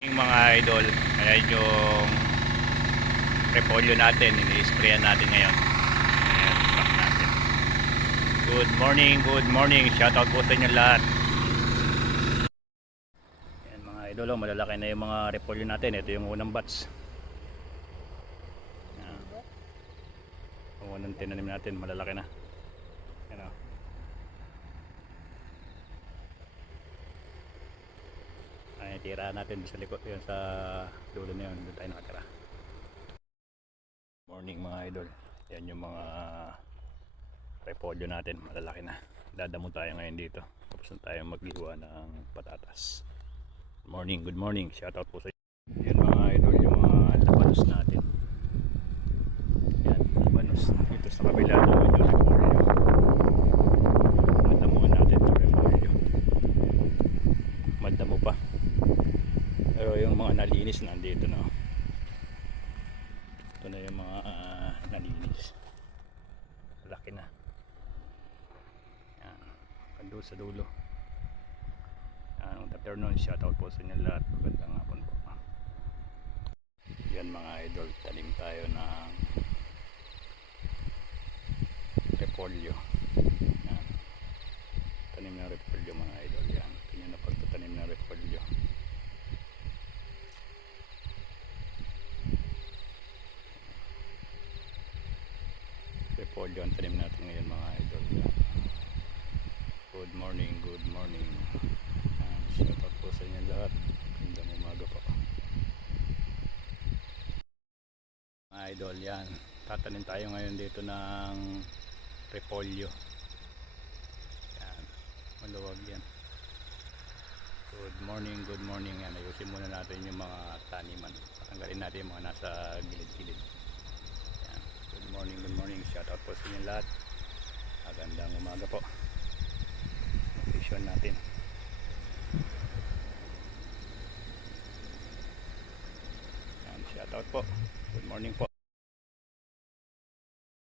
Yung mga idol, ayan yung repolyo natin, ini-sprayan natin ngayon. Ayan, stock natin. Good morning, shoutout po sa inyo lahat. Ayan mga idol, malalaki na yung mga repolyo natin. Ito yung unang batch. Ayan. Yung unang tinanim natin, malalaki na. Ayan o. Ay, tira natin sa likod yun, sa dulo na yun, doon tayo nakatira. Morning mga idol, yan yung mga repolyo natin, malalaki na. Dadamo tayo ngayon dito, tapos na tayo maghiwa ng patatas. Good morning, shoutout po sa inyo. Yan mga idol, yung mga labanos natin. Yan, labanos dito sa kabila naman yung repolyo. Madamuhan natin yung repolyo, madamo pa. Pero yung mga nalinis nandito na. Ito na yung mga nalinis. Laki na. Yan. Doon sa dulo. Good afternoon. Shoutout po sa inyo lahat. Magandang hapon po. Yan mga idol. Tanim tayo ng repolyo. Yan. Tanim ng repolyo mga idol. Yan. Ganyan na pagtatanim ng repolyo. Repolyo ang tanim natin ngayon mga idol. Good morning. Shoutout po sa inyo lahat. Magandang umaga po mga idol. Yan, tatanim tayo ngayon dito ng repolyo. Yan, maluwag yan. Good morning. Yan, ayusin muna natin yung mga taniman. Tanggalin natin yung mga nasa gilid-gilid. Good morning, shoutout po sa inyo lahat. Magandang umaga po. Vision natin. Yan, shoutout po. Good morning po.